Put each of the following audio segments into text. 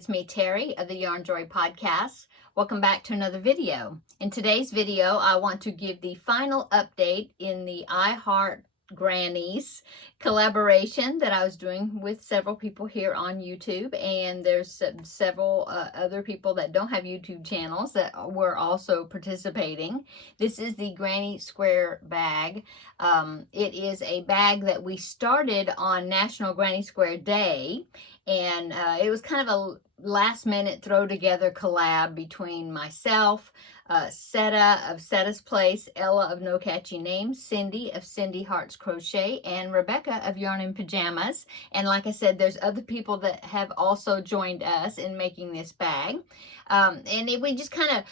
it's me, Terry, of the Yarn Joy Podcast. Welcome back to another video. In today's video, I want to give the final update in the Iheartgrannies collaboration that I was doing with several people here on YouTube, and there's several other people that don't have YouTube channels that were also participating. This is the Granny Square bag. It is a bag that we started on National Granny Square Day, and it was kind of a last minute throw together collab between myself, Seta of Seta's Place, Ella of No Catchy Names, Cindy of Cindy Hearts Crochet, and Rebecca of Yarn in Pajamas. And like I said, there's other people that have also joined us in making this bag. We just kind of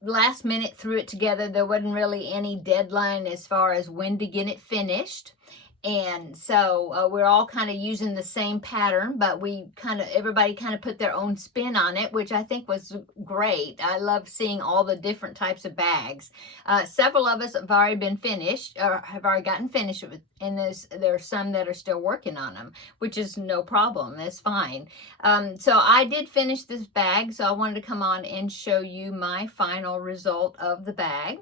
last minute threw it together. There wasn't really any deadline as far as when to get it finished. And so we're all kind of using the same pattern, but everybody kind of put their own spin on it, which I think was great. I love seeing all the different types of bags. Several of us have already been finished, or have already gotten finished with, and there are some that are still working on them, which is no problem. That's fine. So I did finish this bag, so I wanted to come on and show you my final result of the bag.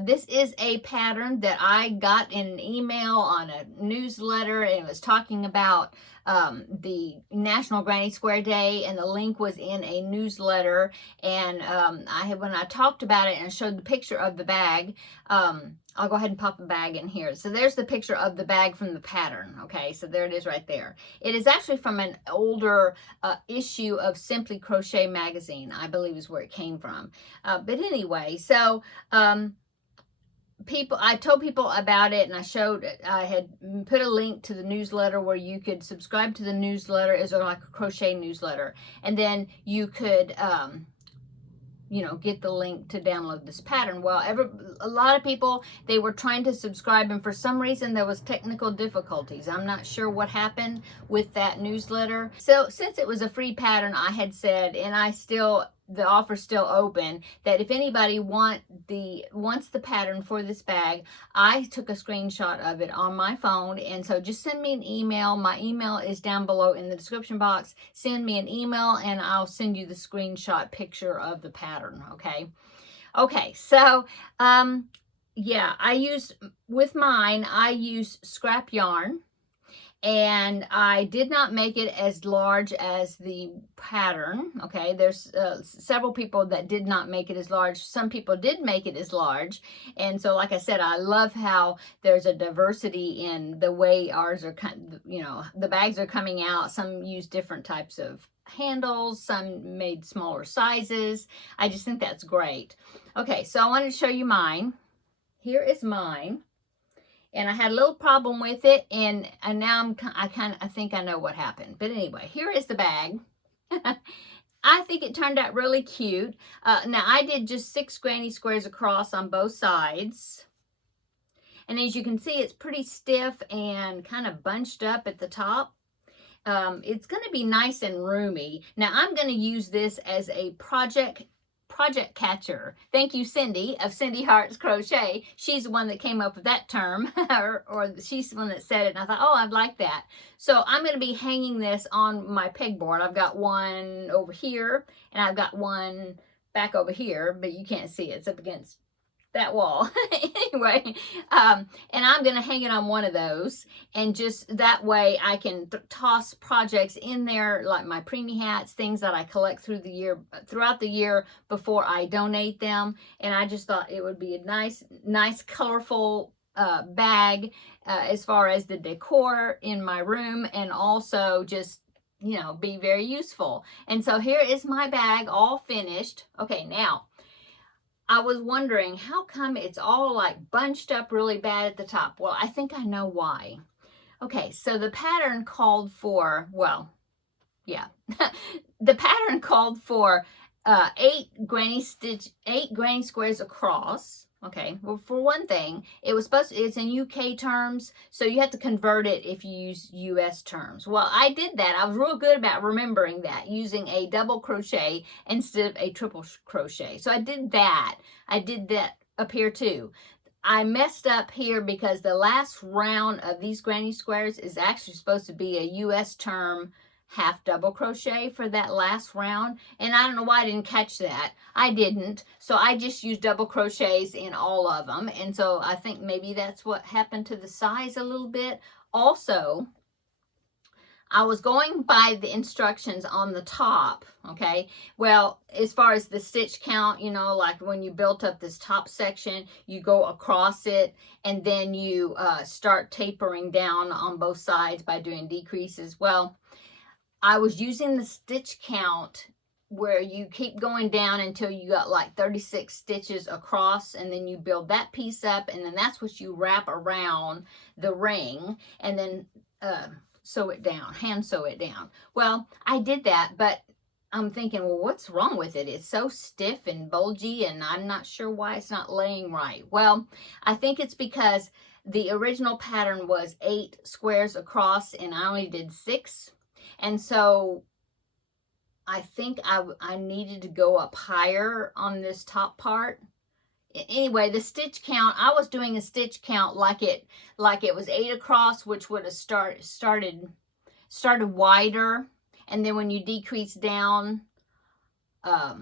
This is a pattern that I got in an email on a newsletter, and it was talking about the National Granny Square Day, and the link was in a newsletter. And when I talked about it and showed the picture of the bag, I'll go ahead and pop the bag in here. So there's the picture of the bag from the pattern. Okay, so there it is right there. It is actually from an older issue of Simply Crochet magazine, I believe is where it came from. But anyway, so I told people about it, and I had put a link to the newsletter where you could subscribe to the newsletter. It's like a crochet newsletter, and then you could get the link to download this pattern. Well, a lot of people, they were trying to subscribe, and for some reason there was technical difficulties. I'm not sure what happened with that newsletter. So since it was a free pattern, I had said, and the offer's still open, that if anybody wants the pattern for this bag, I took a screenshot of it on my phone. And so just send me an email. My email is down below in the description box. Send me an email and I'll send you the screenshot picture of the pattern. Okay, so yeah, I used scrap yarn. And I did not make it as large as the pattern. Okay, there's several people that did not make it as large. Some people did make it as large. And so, like I said, I love how there's a diversity in the way ours are, the bags are coming out. Some use different types of handles, some made smaller sizes. I just think that's great. Okay, so I wanted to show you mine. Here is mine. And I had a little problem with it, and now I think I know what happened. But anyway, here is the bag. I think it turned out really cute. Now, I did just 6 granny squares across on both sides. And as you can see, it's pretty stiff and kind of bunched up at the top. It's going to be nice and roomy. Now, I'm going to use this as a project catcher. Thank you, Cindy of Cindy Hearts Crochet. She's the one that came up with that term, or she's the one that said it, and I thought, oh, I'd like that. So I'm going to be hanging this on my pegboard. I've got one over here, and I've got one back over here, but you can't see it. It's up against that wall. Anyway, and I'm going to hang it on one of those, and just that way I can toss projects in there, like my preemie hats, things that I collect throughout the year before I donate them. And I just thought it would be a nice colorful bag as far as the decor in my room, and also just be very useful. And so here is my bag all finished. Okay, now I was wondering, how come it's all like bunched up really bad at the top? Well, I think I know why. Okay, so the pattern called for, the pattern called for 8 granny squares across. Okay, well, for one thing, it's in UK terms, so you have to convert it if you use US terms. Well, I did that. I was real good about remembering that, using a double crochet instead of a triple crochet. So I did that. I did that up here too. I messed up here because the last round of these granny squares is actually supposed to be a US term half double crochet for that last round, and I don't know why I didn't catch that. I didn't, so I just used double crochets in all of them, and so I think maybe that's what happened to the size a little bit. Also, I was going by the instructions on the top, okay? Well, as far as the stitch count, you know, like when you built up this top section, you go across it, and then you start tapering down on both sides by doing decreases. Well, I was using the stitch count where you keep going down until you got like 36 stitches across, and then you build that piece up, and then that's what you wrap around the ring, and then sew it down, hand sew it down. Well, I did that, but I'm thinking, well, what's wrong with it? It's so stiff and bulgy, and I'm not sure why it's not laying right. Well, I think it's because the original pattern was 8 squares across, and I only did 6. And so I think I needed to go up higher on this top part. Anyway, the stitch count, I was doing a stitch count like it was 8 across, which would have started wider, and then when you decrease down, I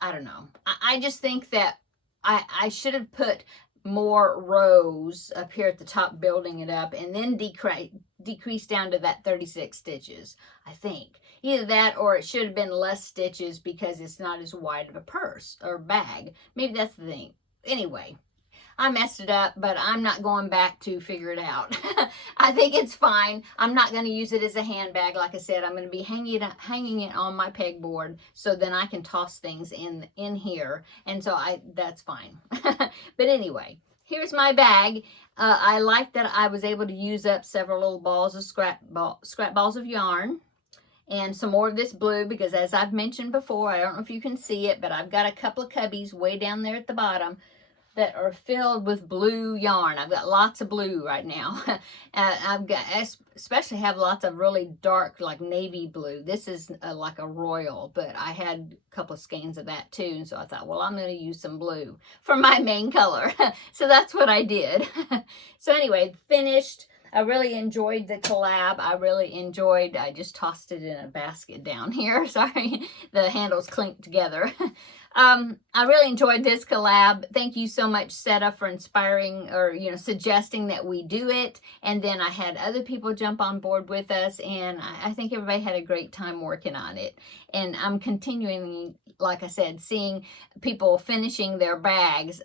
don't know. I just think that I should have put more rows up here at the top, building it up, and then decrease down to that 36 stitches. I think either that, or it should have been less stitches because it's not as wide of a purse or bag. Maybe that's the thing. Anyway, I messed it up, but I'm not going back to figure it out. I think it's fine. I'm not going to use it as a handbag. Like I said, I'm going to be hanging it on my pegboard, so then I can toss things in here, and so that's fine. But anyway, here's my bag. I like that I was able to use up several little balls of scrap balls of yarn, and some more of this blue, because as I've mentioned before, I don't know if you can see it, but I've got a couple of cubbies way down there at the bottom that are filled with blue yarn. I've got lots of blue right now. I've got, especially have lots of really dark, like navy blue. This is like a royal, but I had a couple of skeins of that too. And so I thought, well, I'm going to use some blue for my main color. So that's what I did. So anyway, finished. I really enjoyed the collab. I just tossed it in a basket down here. Sorry, the handles clinked together. I really enjoyed this collab. Thank you so much, Seta, for inspiring or, suggesting that we do it. And then I had other people jump on board with us, and I think everybody had a great time working on it. And I'm continuing, like I said, seeing people finishing their bags.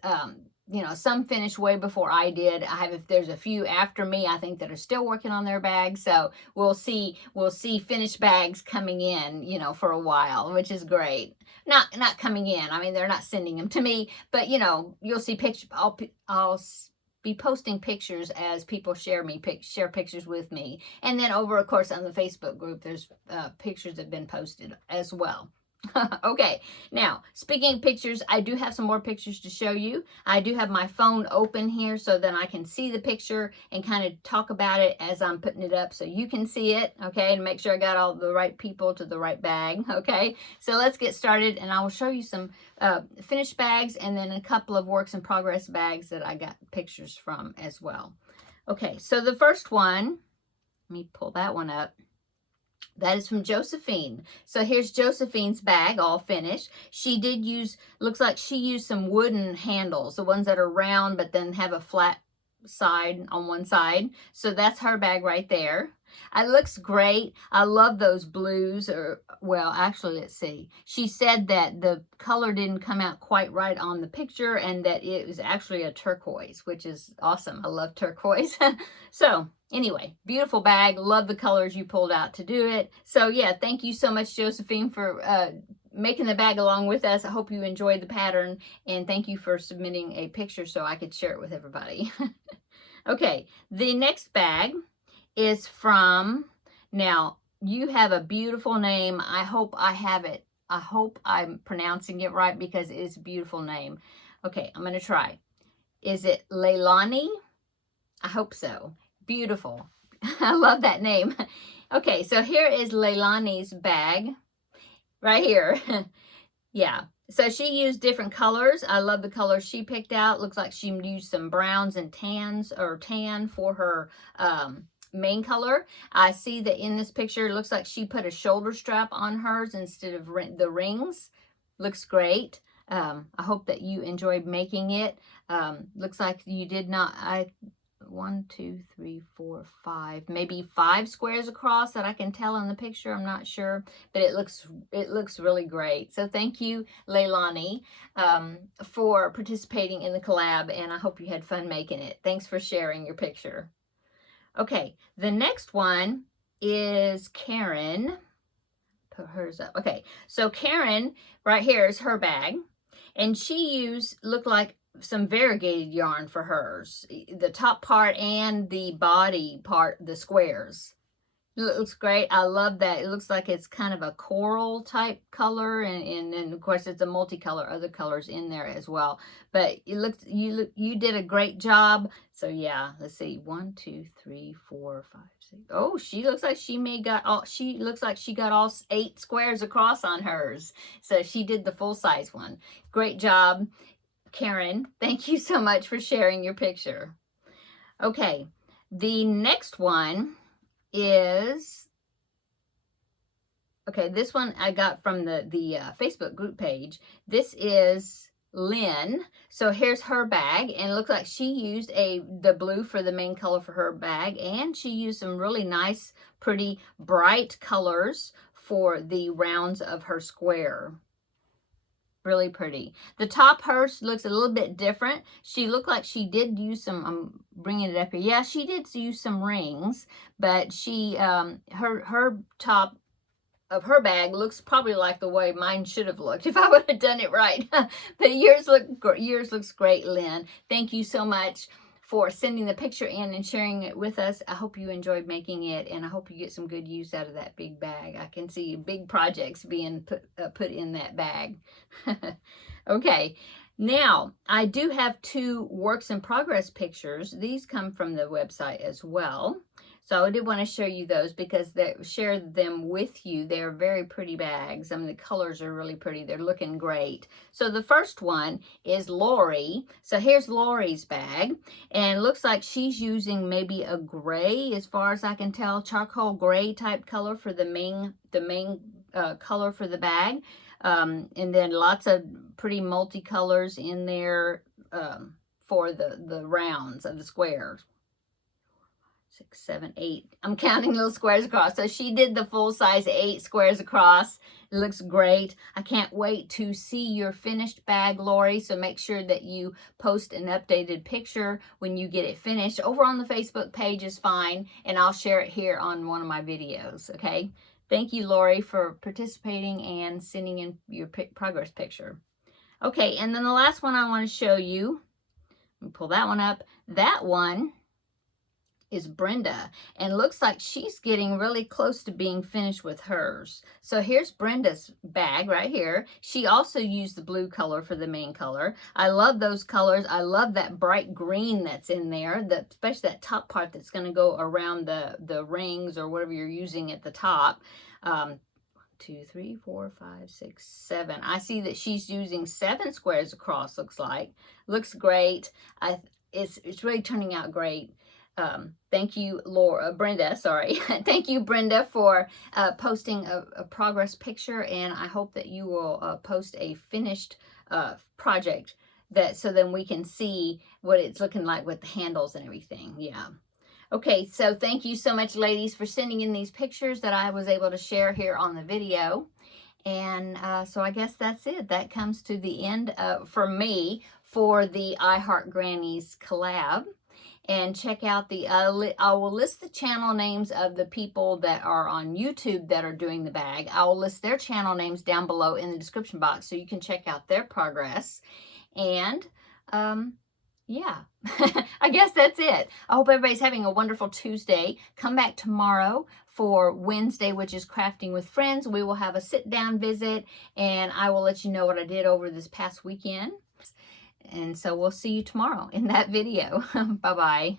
Some finished way before I did. There's a few after me, I think, that are still working on their bags. So we'll see finished bags coming in, for a while, which is great. Not coming in. I mean, they're not sending them to me, but you'll see pictures. I'll be posting pictures as people share pictures with me. And then over, of course, on the Facebook group, there's pictures that have been posted as well. Okay, now speaking of pictures, I do have some more pictures to show you. I do have my phone open here so then I can see the picture and kind of talk about it as I'm putting it up so you can see it, okay, and make sure I got all the right people to the right bag, okay? So let's get started, and I will show you some finished bags and then a couple of works in progress bags that I got pictures from as well. Okay, so the first one, let me pull that one up. That is from Josephine. So here's Josephine's bag, all finished. She did looks like she used some wooden handles, the ones that are round but then have a flat side on one side. So that's her bag right there. It looks great. I love those blues. Actually, let's see. She said that the color didn't come out quite right on the picture and that it was actually a turquoise, which is awesome. I love turquoise. So anyway, beautiful bag. Love the colors you pulled out to do it. So yeah, thank you so much, Josephine, for making the bag along with us. I hope you enjoyed the pattern, and thank you for submitting a picture so I could share it with everybody. Okay, the next bag is from, now you have a beautiful name. I hope I'm pronouncing it right because it is a beautiful name. Okay, I'm going to try. Is it Leilani? I hope so. Beautiful. I love that name. Okay, so here is Leilani's bag right here. Yeah. So she used different colors. I love the colors she picked out. Looks like she used some browns and tans, or tan, for her main color. I see that in this picture, it looks like she put a shoulder strap on hers instead of the rings. Looks great. I hope that you enjoyed making it. Looks like you did not, 1, 2, 3, 4, 5, maybe 5 squares across that I can tell in the picture. I'm not sure, but it looks really great. So thank you, Leilani, for participating in the collab, and I hope you had fun making it. Thanks for sharing your picture. Okay, the next one is Karen. Put hers up. Okay, so Karen, right here is her bag, and she looked like some variegated yarn for hers, the top part and the body part, the squares. It looks great. I love that. It looks like it's kind of a coral type color, and of course it's a multicolor, other colors in there as well. But it looks, you did a great job. So yeah, let's see, 1, 2, 3, 4, 5, 6. Oh, she looks like she got all 8 squares across on hers. So she did the full size one. Great job, Karen. Thank you so much for sharing your picture. Okay, the next one is, okay, this one I got from the Facebook group page. This is Lynn. So here's her bag, and it looks like she used the blue for the main color for her bag, and she used some really nice, pretty, bright colors for the rounds of her square. Really pretty. The top hers looks a little bit different. She looked like she did use some, I'm bringing it up here. Yeah, she did use some rings, but she, her top of her bag looks probably like the way mine should have looked if I would have done it right. But yours looks great, Lynn. Thank you so much for sending the picture in and sharing it with us. I hope you enjoyed making it, and I hope you get some good use out of that big bag. I can see big projects being put in that bag. Okay, now I do have 2 works in progress pictures. These come from the website as well. So I did want to show you those because they share them with you. They are very pretty bags. I mean, the colors are really pretty. They're looking great. So the first one is Lori. So here's Lori's bag, and it looks like she's using maybe a gray, as far as I can tell, charcoal gray type color for the main color for the bag. And then lots of pretty multicolors in there for the rounds of the squares. 6, 7, 8. I'm counting little squares across. So she did the full size 8 squares across. It looks great. I can't wait to see your finished bag, Lori. So make sure that you post an updated picture when you get it finished. Over on the Facebook page is fine, and I'll share it here on one of my videos, okay? Thank you, Lori, for participating and sending in your progress picture. Okay, and then the last one I want to show you, let me pull that one up. That one is Brenda, and looks like she's getting really close to being finished with hers. So here's Brenda's bag right here. She also used the blue color for the main color. I love those colors. I love that bright green that's in there, especially that top part that's going to go around the rings or whatever you're using at the top. 2, 3, 4, 5, 6, 7. I see that she's using 7 squares across, looks like. Looks great. It's really turning out great. Thank you, Brenda, sorry. Thank you, Brenda, for posting a progress picture, and I hope that you will post a finished project so then we can see what it's looking like with the handles and everything. Yeah. Okay, so thank you so much, ladies, for sending in these pictures that I was able to share here on the video. And so I guess that's it. That comes to the end for me for the Iheartgrannies collab. And check out I will list the channel names of the people that are on YouTube that are doing the bag. I will list their channel names down below in the description box so you can check out their progress. And yeah, I guess that's it. I hope everybody's having a wonderful Tuesday. Come back tomorrow for Wednesday, which is Crafting with Friends. We will have a sit-down visit, and I will let you know what I did over this past weekend. And so we'll see you tomorrow in that video. Bye-bye.